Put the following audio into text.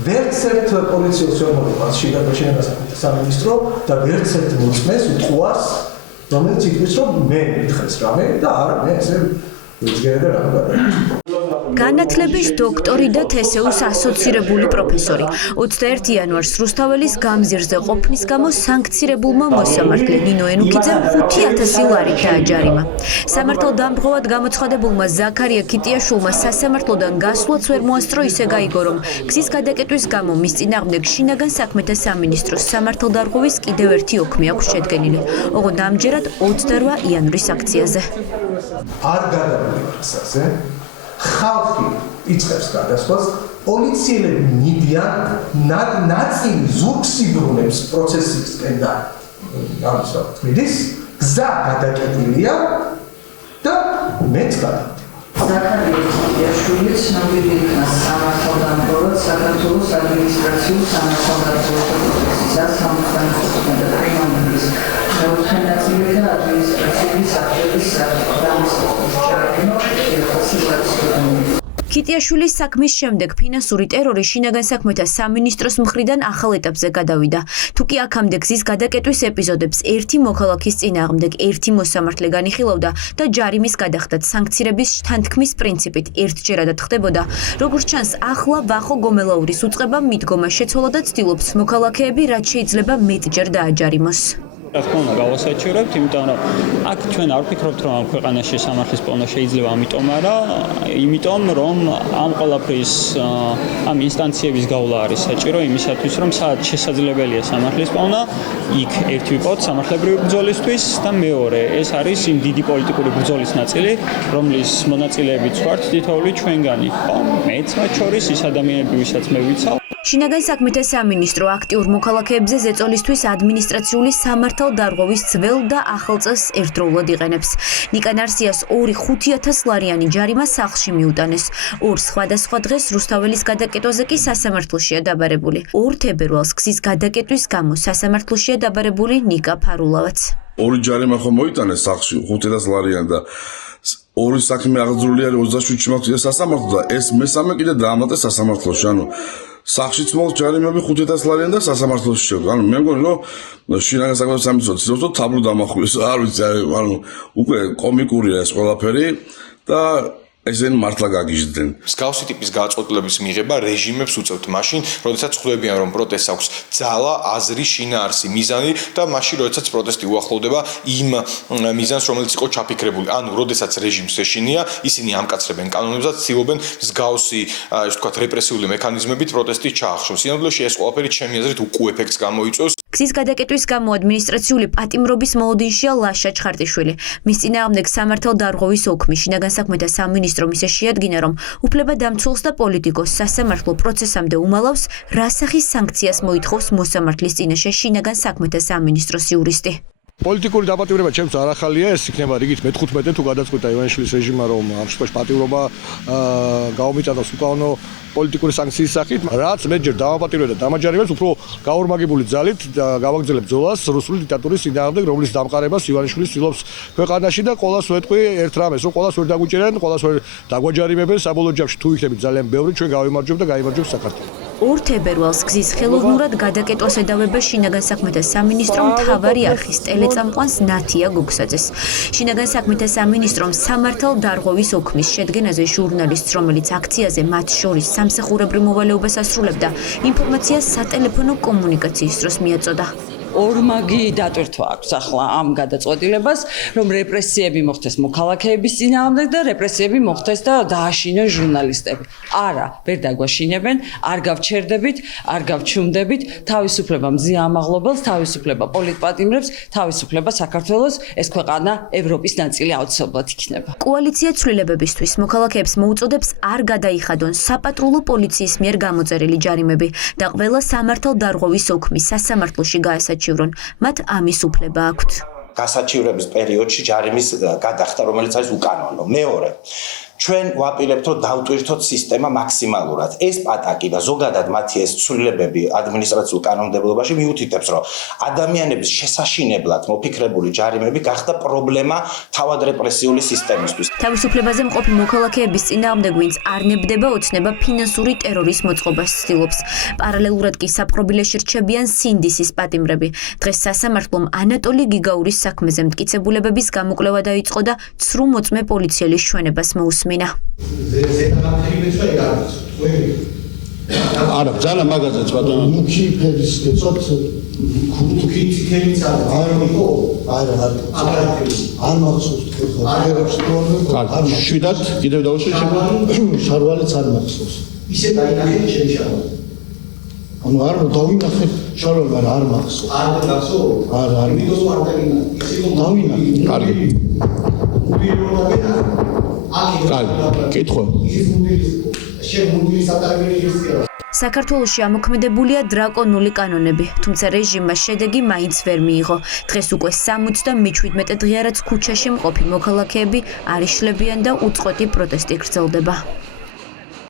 ვერც ერთ პოლიციელს ვერ მოგვიყვანს შინაგან სამინისტრო და ვერც ერთ მოწმეს უთხოვარს, რომელიც ითქვის, რომ მე მითხეს რამე და არა მე ესე ვიძგერე და რა. განათლების დოქტორი და თესეუს ასოცირებული პროფესორი 21 იანვარს რუსთაველის გამზირზე ყოფნის გამო სანქცირებულმა მოსამართლე ნინო ენუქიძემ 5000 ლარი დააჯარიმა. სამართალდამხმოვად გამოცხადებულმა ზაქარია ქიტიაშვილმა სასამართლოდან გასვლაც ვერ მოასწრო ისე გაიგო, რომ გზის გადაკეტვის გამო მის წინააღმდეგ შინაგან საქმეთა სამინისტროს სამართალდარღვევის კიდევ ერთი ოქმი აქვს შედგენილი. ოღონდ ამჯერად 28 იანვრის აქციაზე. არ გადავიდასაზე ხალხი იწყებს გადასვლას, პოლიციელები მიდიან ნაწილი ზურგს იბრუნებს პროცესისკენ და ამის თქმის გზა გადაკეტილია და მეც გადავდება. ზაქარია ქიტიაშვილი ცნობილი იქნა სამართალდამხმარებლად საქართველოს ადმინისტრაციულ სამართალდამხმარებლობის პროცესის სამართალდამხმარებლად და პრიმამის მეოთხე და ადმინისტრაციული საფრთხის ქიტიაშვილის საქმის შემდეგ ფინანსური ტერორი შინაგან საქმეთა სამინისტროს მხრიდან ახალ ეტაპზე გადავიდა. თუკი აქამდე გზის გადაკეტვის ეპიზოდებს ერთი მოქალაქის წინააღმდეგ ერთი მოსამართლე განიხილავდა და ჯარიმის გადახდათ სანქცირების თანთქმის პრინციპით ერთჯერადად ხდებოდა, როგორც ჩანს, ახლა ვახო გომელაურის უწყებამ მიდგომა შეცვალა და ცდილობს მოქალაქეები რაც შეიძლება მეტჯერ დააჯარიმოს. რა თქმა უნდა გავასაჩივრებთ, იმიტომ რომ აქ ჩვენ არ ვფიქრობთ, რომ ამ ქვეყანაში სამართლის პოვნა შეიძლება იმიტომ რომ ამ ყველაფრის ამ ინსტანციების გავლა არის საჭირო იმისათვის, რომ სადაც შესაძლებელია სამართლის პოვნა, იქ ერთი ვიყოთ სამართლებრივი ბრძოლისთვის და მეორე ეს არის იმ დიდი პოლიტიკური ბრძოლის ნაწილი, რომლის მონაწილეებიც ვართ თითოეული ჩვენგანი. მეც მათ შორის ის ადამიანები, ვისაც მე ვიცავ. შინაგან საქმეთა სამინისტრო აქტიურ მოქალაქეებზე ზეწოლისთვის ადმინისტრაციული სამართალდარღვევის ძველ და ახალ წელს ერთდროულად იყენებს. ნიკა ნარსიას 2-5000 ლარიანი ჯარიმა სახლში მიუტანეს. ორ სხვადასხვა დღეს რუსთაველის გადაკეტვაზე კი სასამართლოშია დაბარებული. 2 თებერვალს გზის გადაკეტვის გამო სასამართლოშია დაბარებული ნიკა ფარულავაც. ორი ჯარიმა ხომ მოიტანეს სახლში 5000 ლარიანი და ორი საქმე აღძრული არის 27-ში მაქვს სასამართლო და ეს მესამე კიდე დაამატეს სასამართლოში. ანუ სახშიც მოგს ჯარიმები 5000 ლარიანი და სასამართლოში შევდა. ანუ მე მგონი რომ შინაგან საქმეთა სამინისტრო ცდილობს რომ თაბლო დამახვილოს. არ ვიცი, ანუ უკვე კომიკურია ეს ყველაფერი და ესენ მართლა გაგიჟდნენ. მსგავსი ტიპის გადაწყვეტილების მიღება რეჟიმებს უწევთ მაშინ, როდესაც ხვდებიან რომ პროტესტს აქვს ძალა, აზრი, შინაარსი, მიზანი და მაშინ როდესაც პროტესტი უახლოვდება იმ მიზანს, რომელიც იყო ჩაფიქრებული. ანუ როდესაც რეჟიმს ეშინია, ისინი ამკაცრებენ კანონებს და ცდილობენ მსგავსი, ასე ვთქვათ, რეპრესიული მექანიზმებით პროტესტის ჩაახშოს. სინამდვილეში ეს ყველაფერი ჩემი აზრით უკუ ეფექტს გამოიწვევს. გზის გადაკეტვის გამო ადმინისტრაციული პატიმრობის მოლოდინშია ლაშა ჩხარტიშვილი. მის წინააღმდეგ სამართალდარღვევის ოქმი შინაგან საქმეთა სამინისტრომ ისე შეადგინა, რომ უფლებადამცველს და პოლიტიკოს სასამართლო პროცესამდე უმალავს, რა სახის სანქციას მოითხოვს მოსამართლის წინაშე შინაგან საქმეთა სამინისტროს იურისტი. პოლიტიკური დაპატიმრება ჩემს არ ახალია, ეს იქნება რიგით მე-15 თუ გადაწყვეტა ივანიშვილის რეჟიმმა, რომ ამ შემთხვევაში პატიმრობა გაუმიტანოს უკანონო პოლიტიკური სანქციის სახით, რაც მე ჯერ დავაპატიმრებ და დამაჯარიმებს უფრო გაორმაგებული ძალით გავაგრძელებ ბრძოლას რუსული დიქტატურის წინააღმდეგ, რომლის დამყარებას ივანიშვილი ცდილობს ქვეყანაში და ყოველას ვეთქვი ერთ რამეს, რომ ყოველას ვერ დაგვიჭერენ, ყოველას ვერ დაგვაჯარიმებენ, საბოლოო ჯამში თუ იქნებით ძალიან ბევრი, ჩვენ გავიმარჯვებ და გაიმარჯვებს საქართველო. 2 თებერვალს გზის ხელოვნურად გადაკეტვას ედავება შინაგან საქმეთა სამინისტრომ მთავარი არხის ტელეწამყვანს ნათია გუგსაძეს. შინაგან საქმეთა სამინისტრომ სამართალდარღვევის ოქმის შედგენაზე ჟურნალისტს, რომელიც აქციაზე მათ შორის სამსახურებრივ მოვალეობას ასრულებდა, ინფორმაციას სატელეფონო კომუნიკაციის დროს მიაწოდა. ორმაგი დატვირთვა აქვს ახლა ამ გადაწყვეტილებას, რომ რეპრესიები მოხდეს მოქალაქეების წინააღმდეგ და რეპრესიები მოხდეს და დააშინონ ჟურნალისტები. არა, ვერ დაგვაშინებენ, არ გავჩერდებით, არ გავჩუმდებით, თავისუფლება მზია ამაღლობელს, თავისუფლება პოლიტპატიმრებს, თავისუფლება საქართველოს, ეს ქვეყანა ევროპის ნაწილი აუცილებლად იქნება. კოალიცია ცვლილებებისთვის მოქალაქეებს მოუწოდებს არ გადაიხადონ საპატრულო პოლიციის მიერ გამოწერილი ჯარიმები და ყველა სამართალდარღვევის ოქმის სასამართლოში გაასაჩივრონ. მათ ამის უფლება აქვთ. გასაჩივრების პერიოდში ჯარიმის გადახდა, რომელიც არის უკანონო. მეორე, ჩვენ ვაპირებთ რომ დავტვირთოთ სისტემა მაქსიმალურად. ეს პატაკი და ზოგადად მათი ეს ცვლილებები ადმინისტრაციულ კანონმდებლობაში მიუთითებს, რომ ადამიანების შესაშინებლად მოფიქრებული ჯარიმები გახდა პრობლემა თავად რეპრესიული სისტემისთვის. თავისუფლებაზე მყოფი მოქალაქეების წინააღმდეგ, ვინც არ ნებდება ოცნება ფინანსური ტერორის მოწყობას ცდილობს. პარალელურად კი საპყრობილეში რჩებიან სინდისის პატიმრები. დღეს სასამართლომ ანატოლი გიგაურის საქმეზე მტკიცებულებების გამოკვლევა დაიწყო და ცრუ მოწმე პოლიციელის ჩვენებას მოусმინა. არა, ძალა მაგაზეც ბატონო. მუქი ფერის გეცოთ მუქი თითქმის არ იყო. არა. არ მახსოვს თქვენ კარგი, შვიდად კიდევ დავუშვი შარვალიც არ მახსოვს. ისე დაინახეთ ჩემი შარვალი. ანუ არ დავინახეთ შარვალს არ მახსოვს. არ მახსოვს? არ. იმიტომ არ დავინახეთ. კარგი. კარგი, კითხვა. საქართველოში ამოქმედებულია დრაკონული კანონები, თუმცა რეჟიმმა შედეგი მაინც ვერ მიიღო. დღეს უკვე 77 დღეა, რაც ქუჩაში მყოფი მოქალაქეები არ იშლებიან და უწყვეტი პროტესტი გრძელდება.